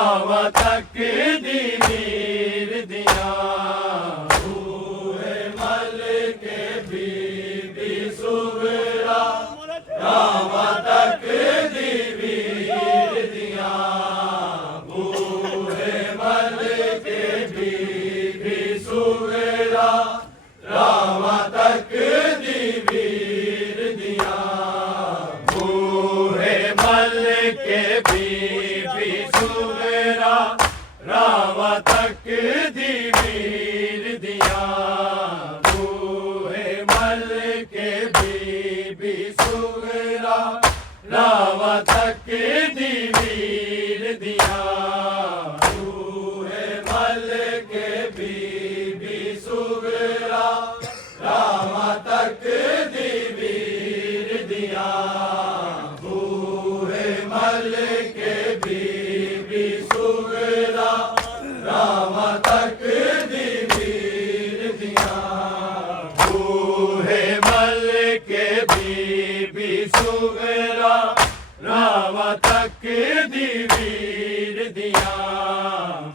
राम तक दीवी के बीबी सुगरा रावा तक दी वीर दिया बूहे मल के बीबी सुगरा रावा तक दी वीर दिया बूहे मल के बीबी सुगरा रावा तक दी वीर दिया बूहे मल के बीबी सुगरा रावा तक दी वीर दिया बूहे मल के बीबी सुगरा रावा तक दी वीर दिया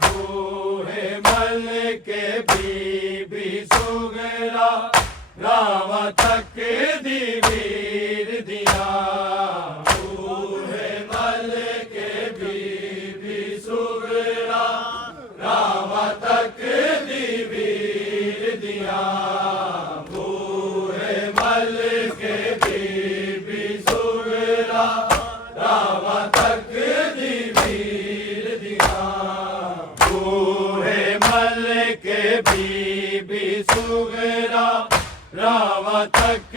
बूहे मल के बीबी सुगरा रावा तक दी वीर दिया बूहे मल के बीबी सुगरा रावा तक दी वीर दिया बूहे मल के बीबी सुगरा रावा तक दी वीर दिया बूहे मल के बीबी सुगरा रावा तक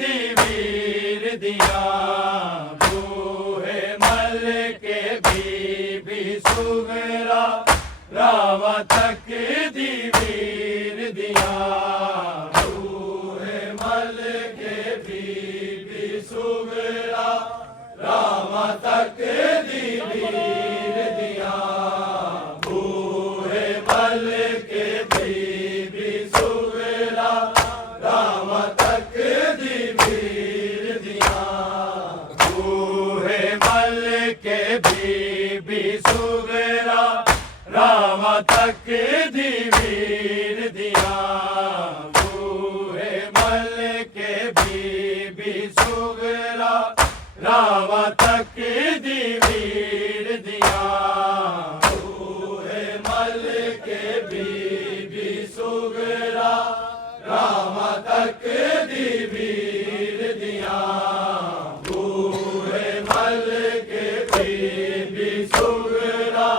दी वीर दिया बूहे मल के बीबी सुगरा रावा तक दी वीर दिया बूहे मल के बीबी सुगरा रावा तक दी वीर दिया बूहे मल के बीबी सुगरा रावा तक दी वीर दिया बूहे मल के बीबी सुगरा रावा तक दी वीर दिया बूहे मल के बीबी सुगरा रावा तक दी वीर दिया बूहे मल के बीबी सुगरा रावा तक दी वीर दिया बूहे मल के बीबी सुगरा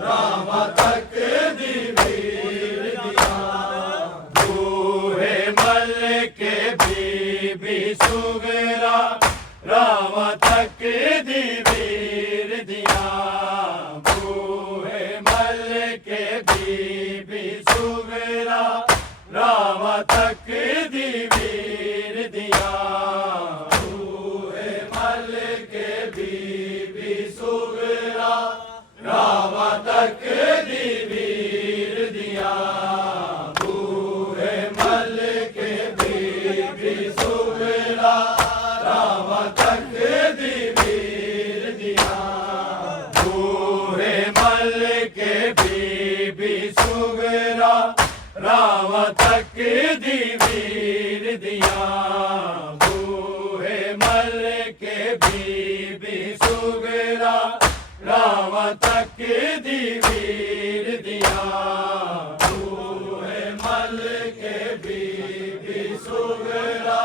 रावा तक दी वीर दिया बूहे मल के बीबी सुगरा रावा तक दी वीर दिया बूहे मल के बीबी सुगरा रावा तक दी वीर दिया बूहे मल के बीबी सुगरा रावा तक दी वीर दिया बूहे मल के बीबी सुगरा रावा तक दी वीर दिया बूहे मल के बीबी सुगरा रावा तक दी वीर दिया बूहे मल के बीबी सुगरा रावा तक दी वीर दिया बूहे मल के बीबी सुगरा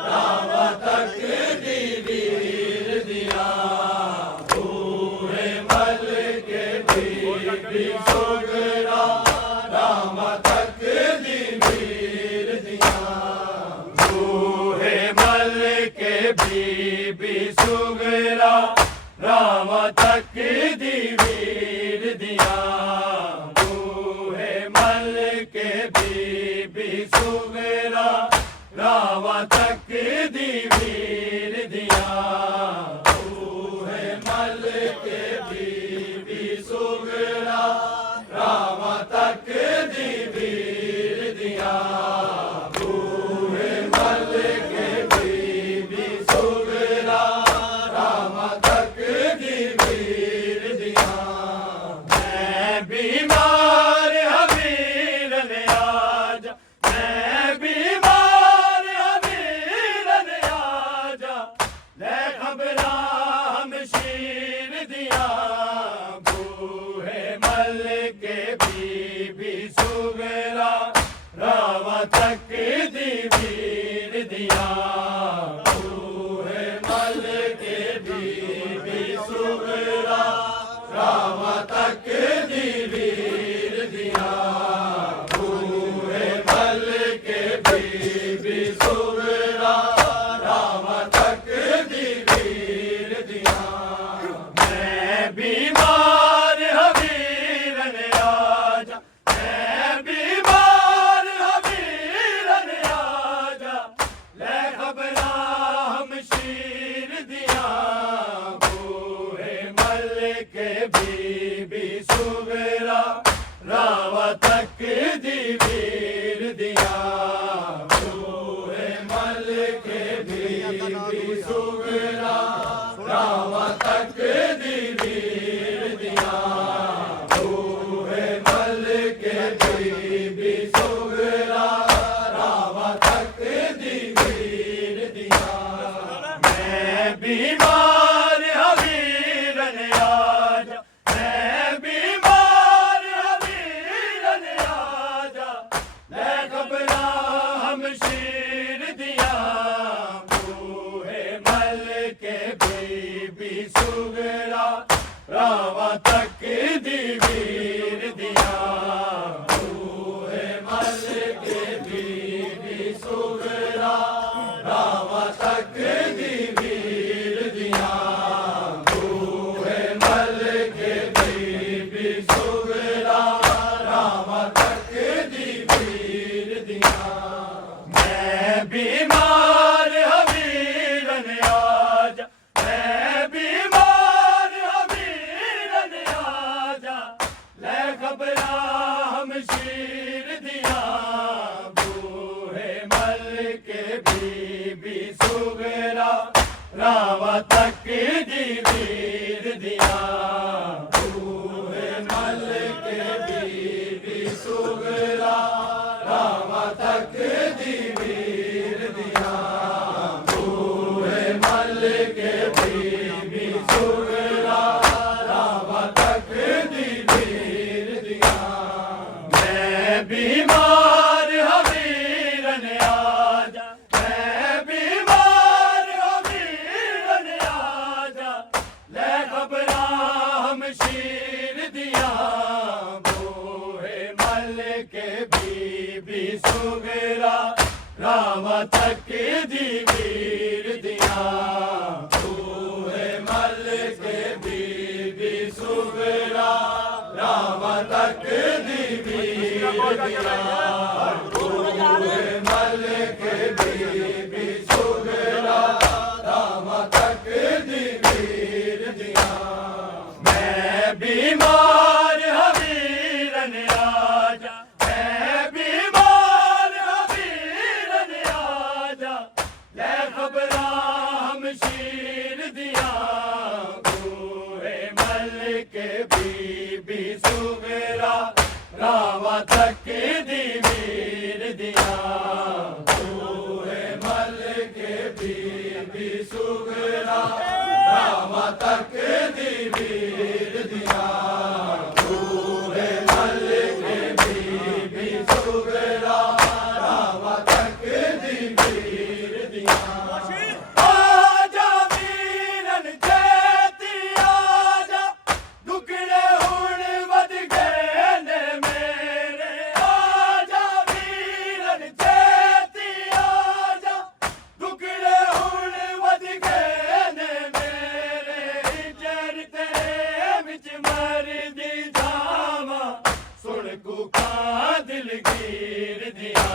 रावा तक दी वीर दिया बूहे मल के बीबी सुगरा रावा तक दी वीर दिया बूहे मल के बीबी सुगरा रावा तक दी वीर दिया बूहे मल के बीबी सुगरा रावा तक दी वीर दिया बूहे मल के बीबी सुगरा रावा तक दी वीर दिया बूहे मल के बीबी सुगरा रावा तक दी वीर दिया मैं बीमार हबीर ने आजा मैं बीमार हबीर ने आजा ले खबरा हमशीर दिया बूहे मल के बीबी सुगरा रावा तक दी वीर दिया बूहे मल के बीबी सुगरा बीबी सुगरा रावा तक दी वीर दिया बूहे मल के बीबी सुगरा रावा तक दी वीर दिया बूहे मल के बीबी सुगरा रावा तक दी वीर दिया मैं बीमार हवीरन आजा मैं बीमार हवीरन आजा ले खबरा हम शीर दिया बूहे मल के बीबी सुगरा रावा तक दी वीर दिया बूहे मल के बीबी सुगरा रावा तक दी वीर दिया बूहे मल के बीबी सुगरा रावा तक दी वीर दिया मैं बीमार हवीरन आजा मैं बीमार हवीरन आजा ले खबरा हम शीर दिया बूहे मल के बीबी सुगरा रावा तक दी वीर दिया बूहे मल के बीबी सुगरा रावा तक दी वीर दिया बूहे मल के बीबी सुगरा रावा तक दी वीर दिया मैं बीमार हवीरन आजा मैं बीमार हवीरन आजा ले खबरा हम शीर दिया बूहे मल के बीबी सुगरा रावा तक दी वीर दिया बूहे मल के बीबी सुगरा रावा तक दी वीर दिया बूहे मल के बीबी सुगरा रावा तक दी वीर दिया मैं बीमार हवीरन आजा मैं बीमार हवीरन आजा ले खबरा हम शीर दिया बूहे मल के बीबी सुगरा रावा तक दी वीर दिया बूहे मल के बीबी सुगरा रावा तक दी वीर दिया बूहे मल के बीबी सुगरा रावा तक दी वीर दिया आजा वीरन चेती आजा दुखड़े हुण वध गए ने मेरे आजा वीरन चेती आजा दुखड़े हुण वध गए ने मेरे जर तेरे विच मर दी जावा सुन कुका दिलगीर दिया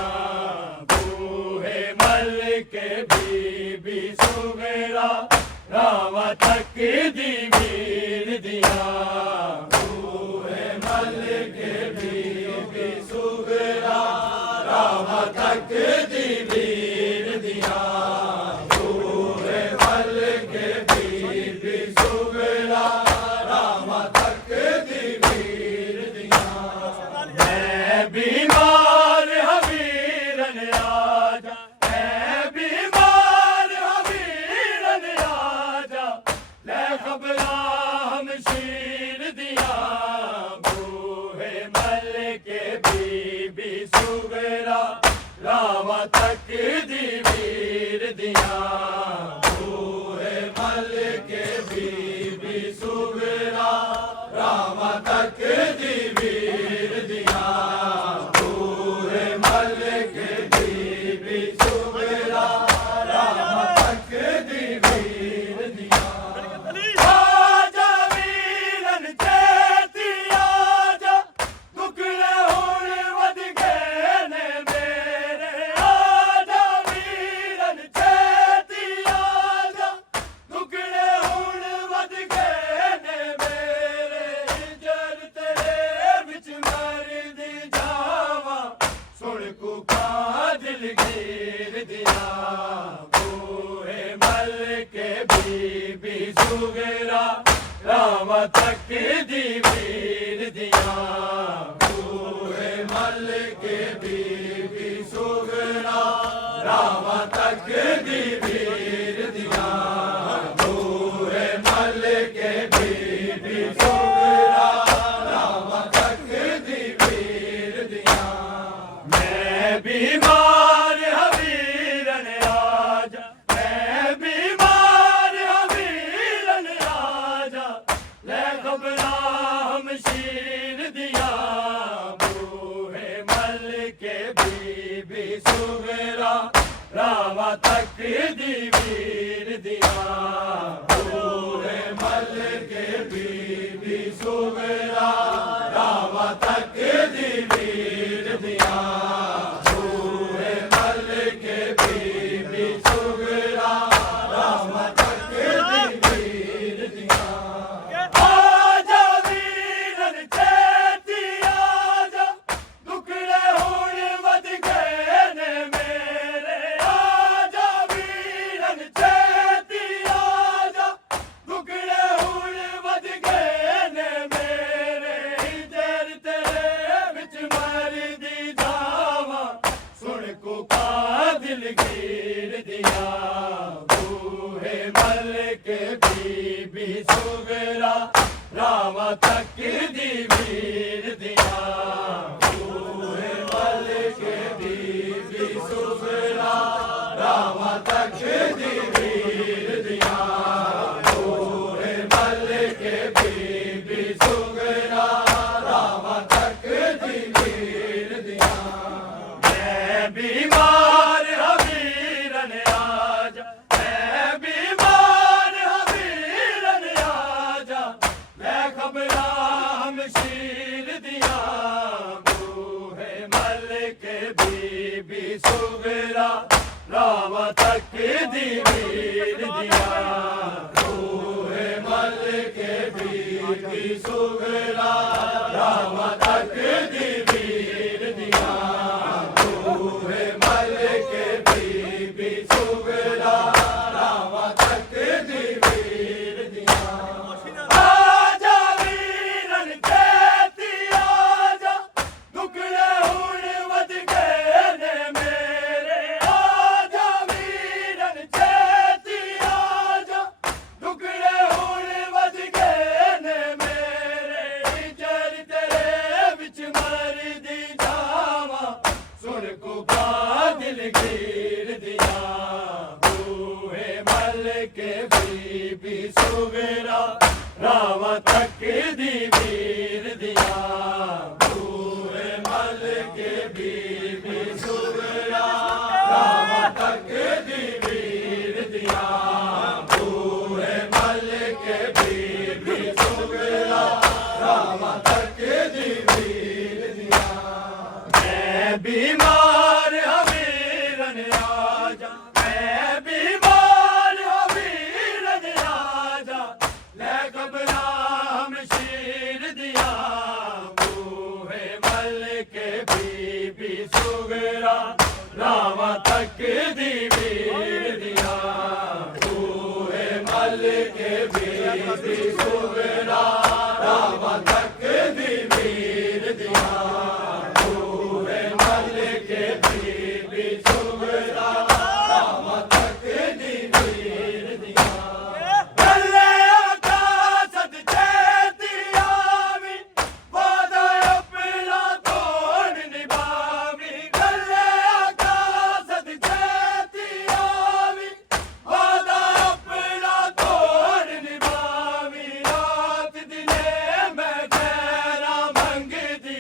बूहे मल के बीबी सुगरा रावा तक दी वीर दिया बूहे मल के बीबी सुगरा रावा तक दी वीर दिया बूहे मल के बीबी सुगरा रावा तक दी वीर दिया मैं बीमार हवीरन आजा मैं बीमार हवीरन आजा ले खबरा हम शीर दिया बूहे मल के बीबी सुगरा रावा तक दी वीर दिया बूहे मल के बीबी सुगरा रावा तक दी वीर दिया बूहे मल के बीबी सुगरा रावा तक दी वीर दिया आजा वीर राम तक दी वीर दिया बूहे मल के बीबी सुगरा राम तक दी वीर दिया बूहे मल के बीबी सुगरा राम तक दी वीर दिया मैं बीमार हवीरन राजा मैं बीमार हवीरन राजा ले खबरा हम शीर दिया बूहे मल के बीबी सुगरा राम तक दी वीर दिया बूहे मल के बीबी सुगरा राम तक दी वीर दिया बूहे मल के बीबी सुगरा राम तक दी वीर दिया आजा वीरन चेती आजा दुखड़े होण वध गए ने मेरे आजा वीरन चेती आजा दुखड़े होण वध गए ने मेरे जर तेरे विच मरदी जावा सुन को का दिल गिर दिया बूहे मल के बीबी सुगरा राम तक दी वीर दिया बूहे मल के बीबी सुगरा राम तक दी वीर दिया बूहे मल के बीबी सुगरा राम तक दी वीर दिया मैं बीमार हवीरन आजा मैं बीमार हवीरन आजा मैं खबरा हम शीर दिया बूहे मल के बीबी सुगरा राम तक दी वीर दिया बूहे मल के बीबी सुगरा राम तक दी वीर दिया बूहे मल के बीबी सुगरा राम तक दी वीर दिया आजा वीरन चेती आजा दुखड़े होण वध गए ने मेरे आजा वीरन चेती आजा दुखड़े होण वध गए ने मेरे जर तेरे विच मरदी जावा सुन को का दिल गिर दिया बूहे मल के बीबी सुगरा राम तक दी वीर दिया बूहे मल के बीबी सुगरा राम तक दी वीर दिया बूहे मल के बीबी सुगरा राम तक दी वीर दिया मैं बीमार हवीरन आजा मैं बीमार हवीरन आजा ले खबरा हम शीर दिया बूहे मल के बीबी सुगरा राम तक दी वीर दिया बूहे मल के बीबी सुगरा राम तक दी वीर दिया बूहे मल के बीबी सुगरा राम तक दी वीर दिया गल्ले आकाशत चेती आवी वादा अपना तोड़ निभावी गल्ले आकाशत चेती आवी वादा अपना तोड़ निभावी रात दिने मैं तेरा मंगदी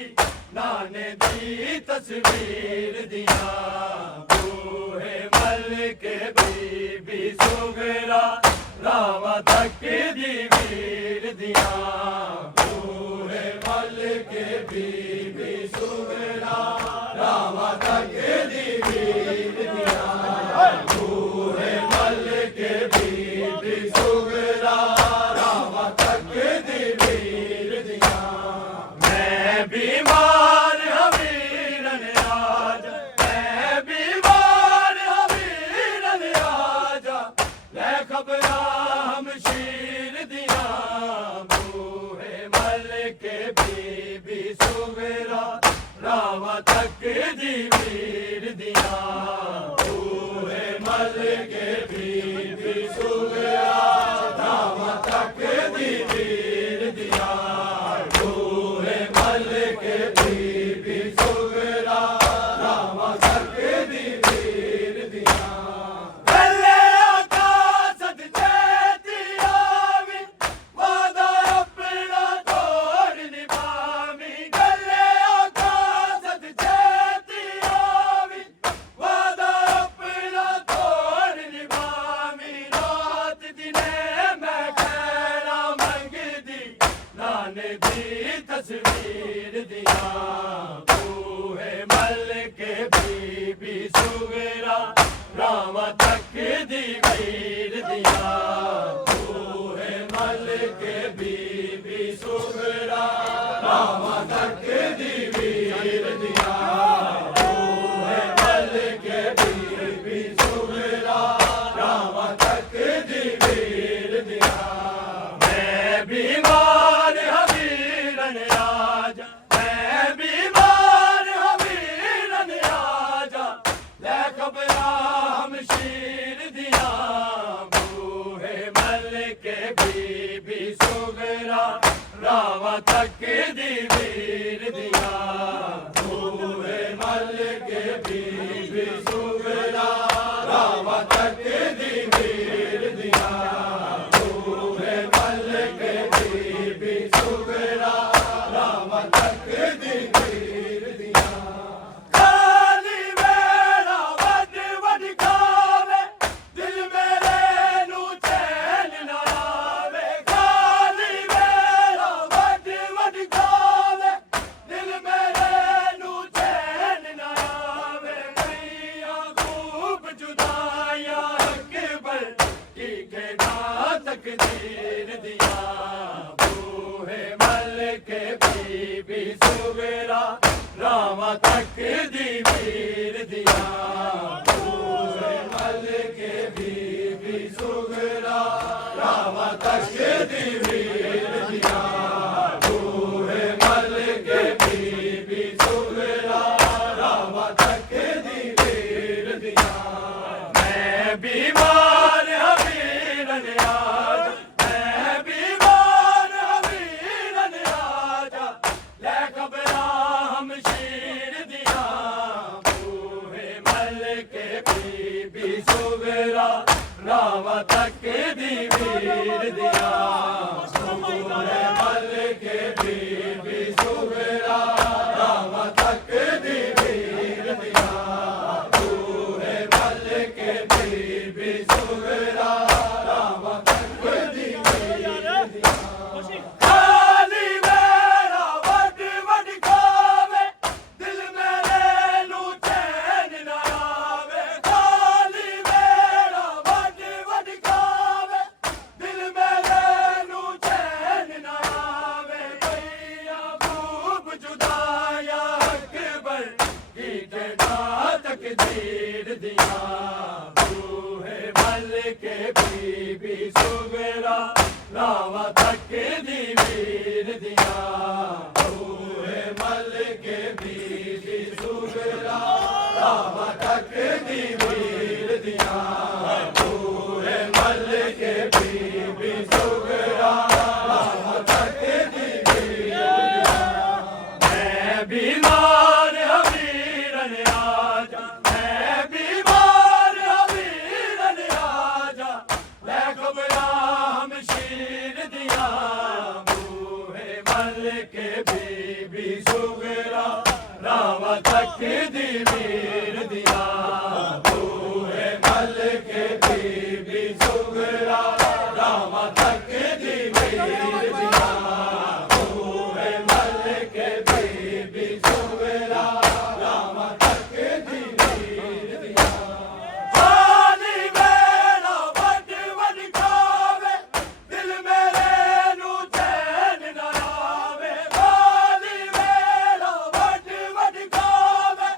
नाने दी तस्वीर दिया बूहे मल के बीबी सुगरा राम तक दी वीर दिया बूहे मल के बीबी सुगरा राम तक दी वीर दिया बूहे मल के बीबी सुगरा राम तक दी वीर दिया मैं बीमार हवीरन आजा मैं बीमार हवीरन आजा ले खबरा हम शीर दिया जान दी तस्वीर दिया बूहे मल के बीबी सुगरा रामा तक दी वीर दिया बूहे मल के बीबी सुगरा रामा तक दी वीर दिया बूहे मल के बीबी सुगरा रामा तक दी वीर दिया मैं बीमार हवीरन आजा मैं बीमार हवीरन आजा ले खबरा हम शीर दिया बूहे मल के बीबी सुगरा रामा तक दी वीर दिया बूहे मल के बीबी सुगरा रामा तक दी वीर दिया बूहे मल के बीबी सुगरा रामा तक दी वीर दिया खाली मेरा वड वड खावे दिल मेरे नू चैन ना आवे खाली मेरा वड वड खावे दिल मेरे नू चैन ना आवे मैया खूब जुदाया अकबर की खेड़ा तकदीर दिया बूहे मल के बीबी सुगरा रामा तक दी वीर दिया बूहे मल के बीबी सुगरा रामा तक दी वीर दिया बूहे मल के बीबी सुगरा रामा तक दी वीर दिया मैं बीमार हवीरन आजा मैं बीमार हवीरन आजा ले खबरा हम शीर दिया बूहे मल के बीबी सुगरा रामा तक दी वीर दिया बूहे मल के बीबी सुगरा रामा तक दी वीर दिया बूहे मल के बीबी सुगरा रामा तक दी वीर दिया खाली मेरा वड वड खावे दिल मेरे नू चैन ना आवे खाली मेरा वड वड खावे दिल मेरे नू चैन ना आवे मैया खूब जुदाया अकबर की खेड़ा तकदीर दिया बूहे मल के बीबी सुगरा रामा तक दी वीर दिया बूहे मल के बीबी सुगरा रामा तक दी वीर दिया बूहे मल के बीबी सुगरा रामा तक दी वीर दिया मैं बीमार हवीरन आजा मैं बीमार हवीरन आजा ले खबरा हम शीर दिया बूहे मल के बीबी सुगरा रामा तक दी वीर दिया बूहे मल के बीबी सुगरा रामा तक दी वीर दिया बूहे मल के बीबी सुगरा रामा तक दी वीर दिया खाली मेरा वड वड खावे दिल मेरे नू चैन ना आवे खाली मेरा वड वड खावे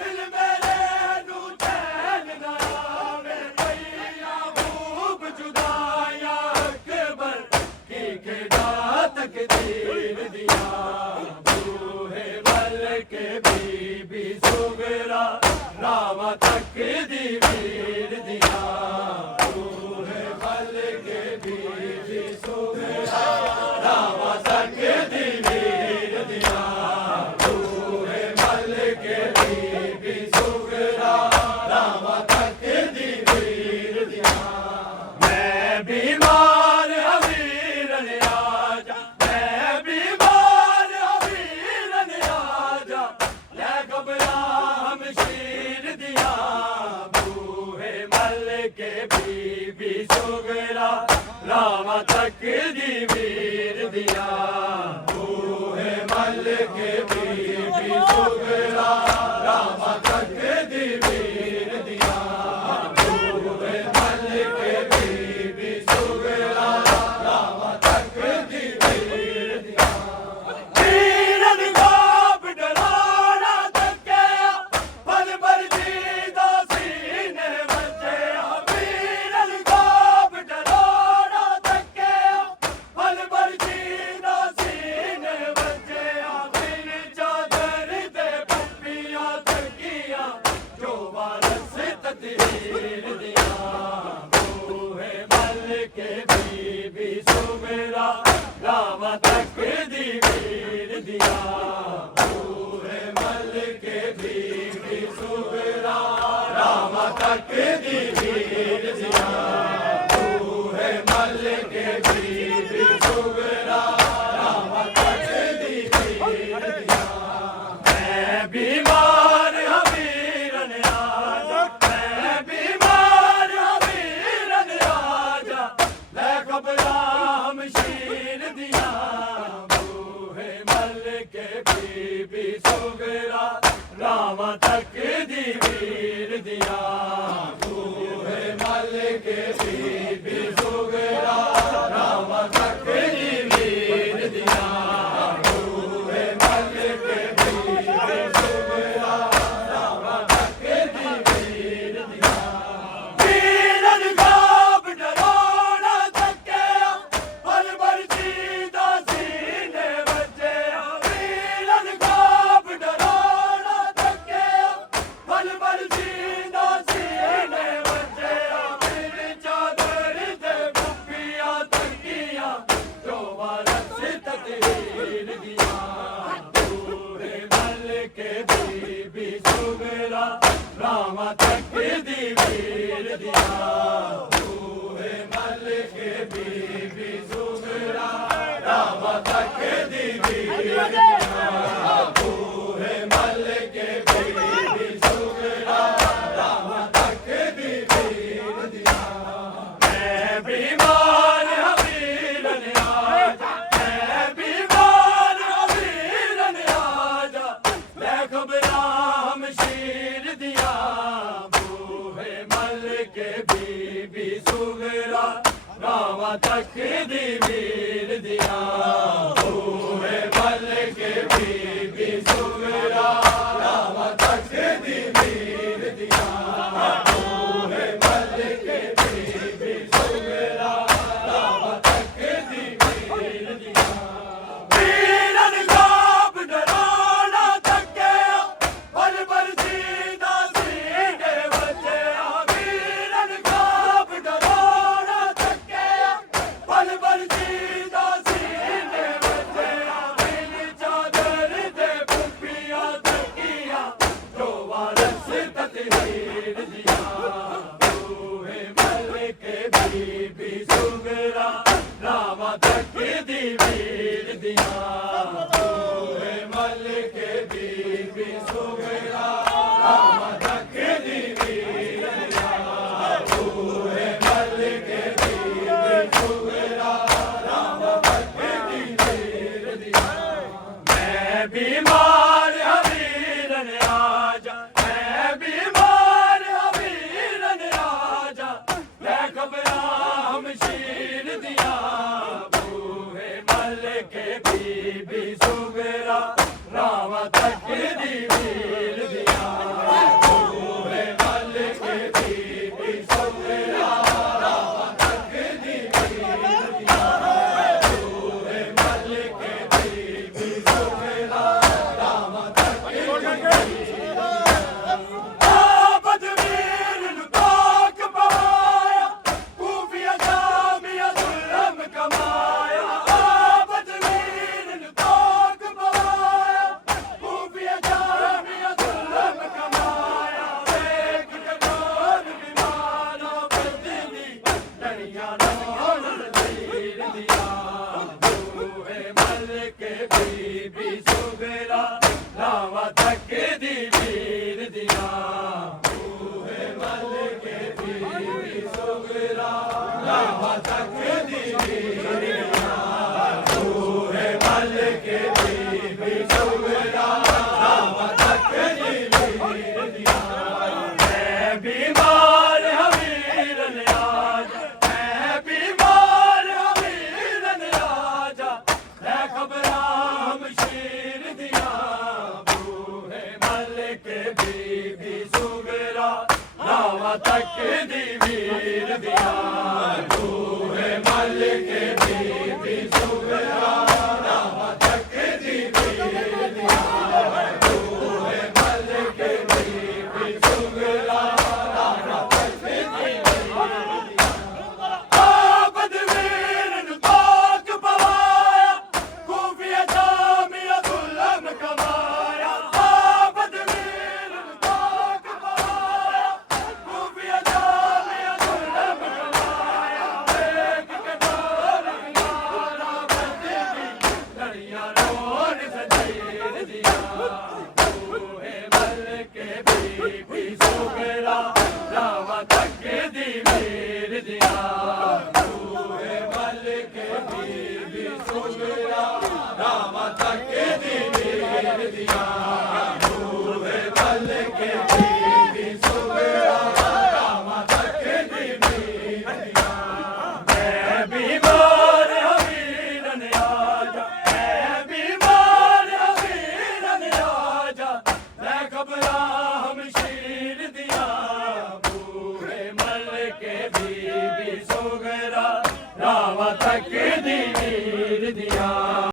दिल मेरे नू चैन ना आवे मैया खूब जुदाया अकबर की खेड़ा तकदीर दिया बूहे मल के बीबी सुगरा रामा तक दी वीर दिया बूहे मल के बीबी सुगरा रामा तक दी वीर दिया बूहे मल के बीबी सुगरा रामा तक दी वीर दिया मैं बीमार हवीरन आजा मैं बीमार हवीरन आजा ले खबरा हम शीर दिया सुगरा रामा तक दी वीर दिया बूहे मल के बीबी सुगरा रामा तक दी वीर दिया बूहे मल के बीबी सुगरा रामा तक दी वीर दिया वीरन गाब डरोना थकिया पल भर जीदा सीने बचे वीरन गाब डरोना थकिया पल भर जीदा सीने बचे मेरी चादर दे बुफिया तकिया जो वारस तकदीर दिया बूहे मल के बीबी सुगरा रामा तक दी वीर दिया बूहे मल के बीबी सुगरा रामा तक दी वीर दिया बूहे मल के बीबी सुगरा रामा तक दी वीर दिया मैं बीमार हवीरन आजा मैं बीमार हवीरन आजा मैं घबरा हम शीर दिया बूहे मल के बीबी सुगरा रामा तक दी वीर दिया बूहे मल के बीबी सुगरा रामा तक दी वीर दिया बूहे मल के बीबी सुगरा रामा तक दी वीर दिया वीरन गाब डरोना थकिया पल भर जीदा सीने बचे वीरन गाब डरोना थकिया पल भर जीदा सीने बचे मेरी चादर दे बुफिया तकिया जो वारस तकदीर दिया बूहे मल के बीबी सुगरा रामा तक दी वीर दिया बूहे मल के बीबी सुगरा रामा तक दी वीर दिया बूहे मल के बीबी सुगरा रामा तक दी वीर दिया मैं बीमार हवीरन आजा मैं बीमार हवीरन आजा मैं घबरा हम शीर दिया बूहे मल के बीबी सुगरा रामा तक दी वीर दिया बूहे मल के बीबी सुगरा रामा तक दी वीर दिया बूहे मल के बीबी सुगरा रामा तक दी बदवीर ताक पवाया खूफिया जामिया जुल्म कमाया बदवीर ताक पवाया खूफिया जामिया जुल्म कमाया एक कटोर बीमारा बदली लड़ियां नौन तीर दिया बूहे मल के बीबी सुगरा रामा तक दी वीर दिया बूहे मल के बीबी सुगरा रामा तक दी वीर दिया बूहे मल के बीबी सुगरा रामा तक दी वीर दिया मैं बीमार हवीरन आजा मैं बीमार हवीरन आजा मैं घबरा हम शीर दिया बूहे मल के बीबी सुगरा रामा तक दी वीर दिया बूहे मल के बीबी सुगरा रामा तक दी वीर दिया बूहे मल के बीबी सुगरा रामा तक दी वीर दिया बदवीर ताक पवाया खूफिया जामिया जुल्म कमाया बदवीर ताक पवाया खूफिया जामिया जुल्म कमाया एक कटोर बीमारा बदली लड़ियां रोन सजीर दिया बूहे मल के बीबी सुगरा रामा तक दी वीर दिया बूहे मल के बीबी सुगरा रामा तक दी वीर दिया ਡੋਗਰਾ ਰਾਵਾਂ ਤੱਕ ਦੀ ਵੀਰ ਦੀਆਂ